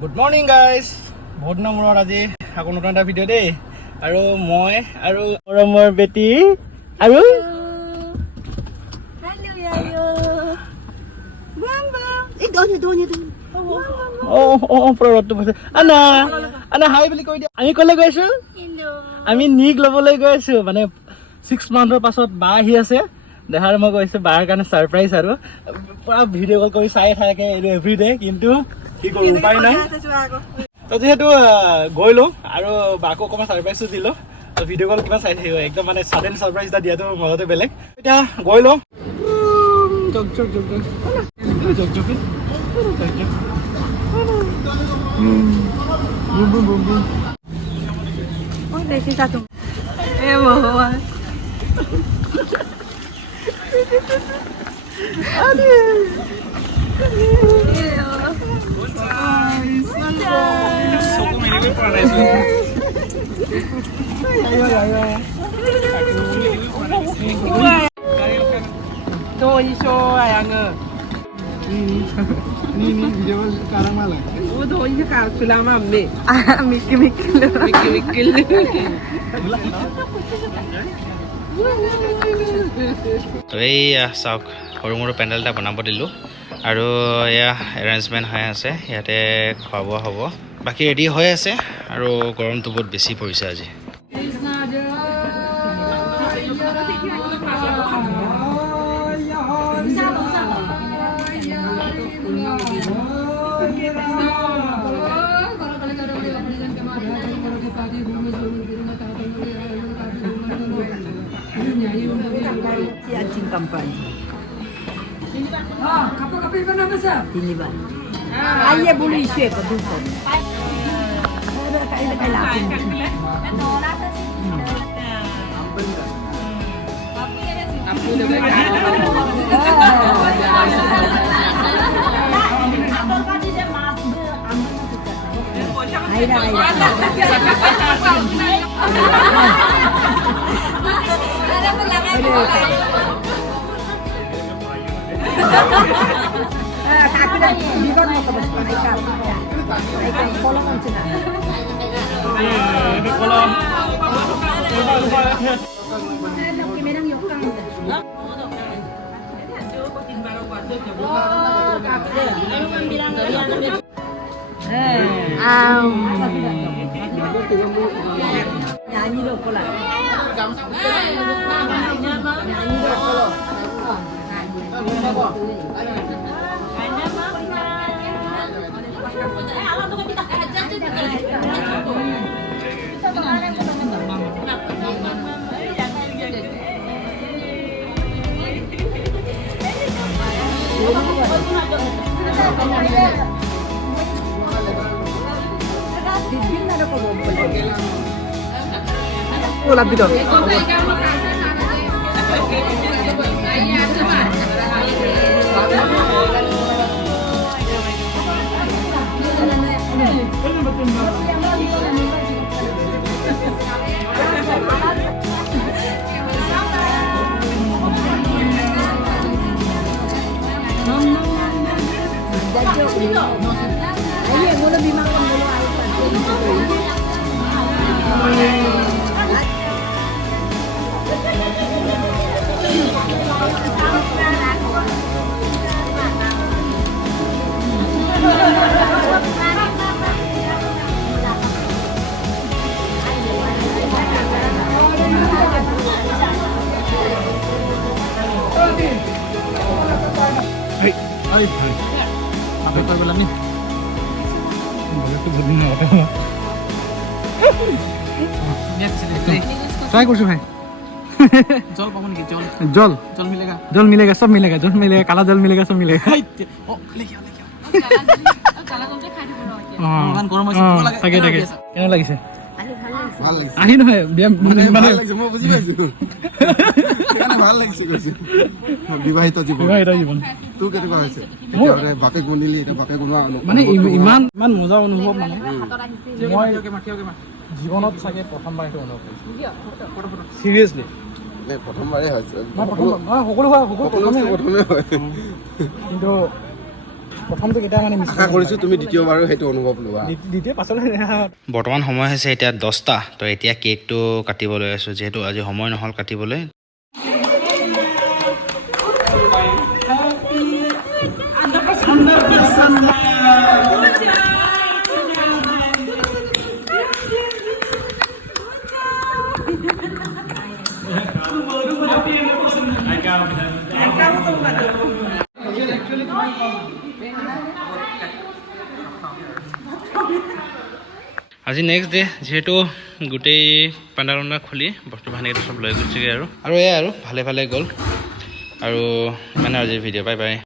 Good morning guys, বহুত দিনৰ মূৰত আজি আকৌ নতুন এটা ভিডিঅ' দেই। আৰু মই আৰু মোৰ বেটি আৰু ৰ'দটো পাইছে। আনা আনা হাই বুলি কৈ দিয়া। আমি ক'লৈ গৈ আছো? আমি নিক ল'বলৈ গৈ আছো। মানে 6 মান্থৰ পাছত বা আহি আছে। দেখাৰ মই কৈছো বাৰ কাৰণে ছাৰপ্ৰাইজ আৰু পুৰা ভিডিঅ' কল কৰি চাই থাকে এইটো এভৰিডে। কিন্তু কি কৰোঁ, উপায় নাই। তো যিহেতু গৈ লওঁ আৰু বাকো অকণমান ছাৰপ্ৰাইজটো দিলোঁ। ভিডিঅ' কল কিমান চাই থাকিব, একদম মানে ছাডেন ছাৰপ্ৰাইজ এটা দিয়াটো মজতে বেলেগ। এতিয়া গৈ লওঁ। Ini video sekarang malah. Oh, ini sekarang selama me. Mikil. এইয়া চাওক, সৰু মৰু পেণ্ডেল এটা বনাব দিলোঁ আৰু এয়া এৰেঞ্জমেণ্ট হৈ আছে। ইয়াতে খোৱা বোৱা হ'ব, বাকী ৰেডি হৈ আছে। আৰু গৰমটো বহুত বেছি পৰিছে আজি। Ini ba? Ayah boleh share ke duko. Kai lapin. Nyanyi dong pola. Oh, lapis dong. Ayah mau lebih makan dulu Apa itu belum ini? Boleh tuh begini apa? Try kursu bhai. জল পাব নেকি? जल জল মিলেগা? जल मिलेगा, सब मिलेगा, जल मिलेगा, काला जल मिलेगा, सब मिलेगा। গৰম হৈছে, তাকে কেনে লাগিছে? ভাল লাগিছে। আহি নহয় মানে ভাল লাগিছে, মই বুজি পাইছো। কেনে ভাল লাগিছে কৈছে। বিবাহিত জীৱন। তোৰ কেনেকুৱা হৈছে? এতিয়া বাপেক বনিলি, এতিয়া বাপেক বনোৱা মানে ইমান মজা অনুভৱ মানে মই জীৱনত চাগে প্ৰথমবাৰ এইটো অনুভৱ কৰিছোঁ। চিৰিয়াছলি প্ৰথমবাৰে হৈছে। সকলো প্ৰথমে হয়, প্ৰথমে হয়। কিন্তু প্ৰথমটো কেতিয়া মানে মিছ আশা কৰিছোঁ তুমি দ্বিতীয়বাৰো সেইটো অনুভৱ লোৱা। দ্বিতীয় পাছলৈ বৰ্তমান সময় হৈছে এতিয়া 10টা। তো এতিয়া কেকটো কাটিবলৈ আছোঁ, যিহেতু আজি সময় নহ'ল কাটিবলৈ। আজি নেক্সট ডে, যিহেতু গোটেই পেণ্ডেল খুলি বস্তু বাহানিকেইটা চব লৈ গৈছেগৈ আৰু এয়াই আৰু ভালে ভালে গ'ল আৰু মানে আজিৰ ভিডিঅ'। Bye bye.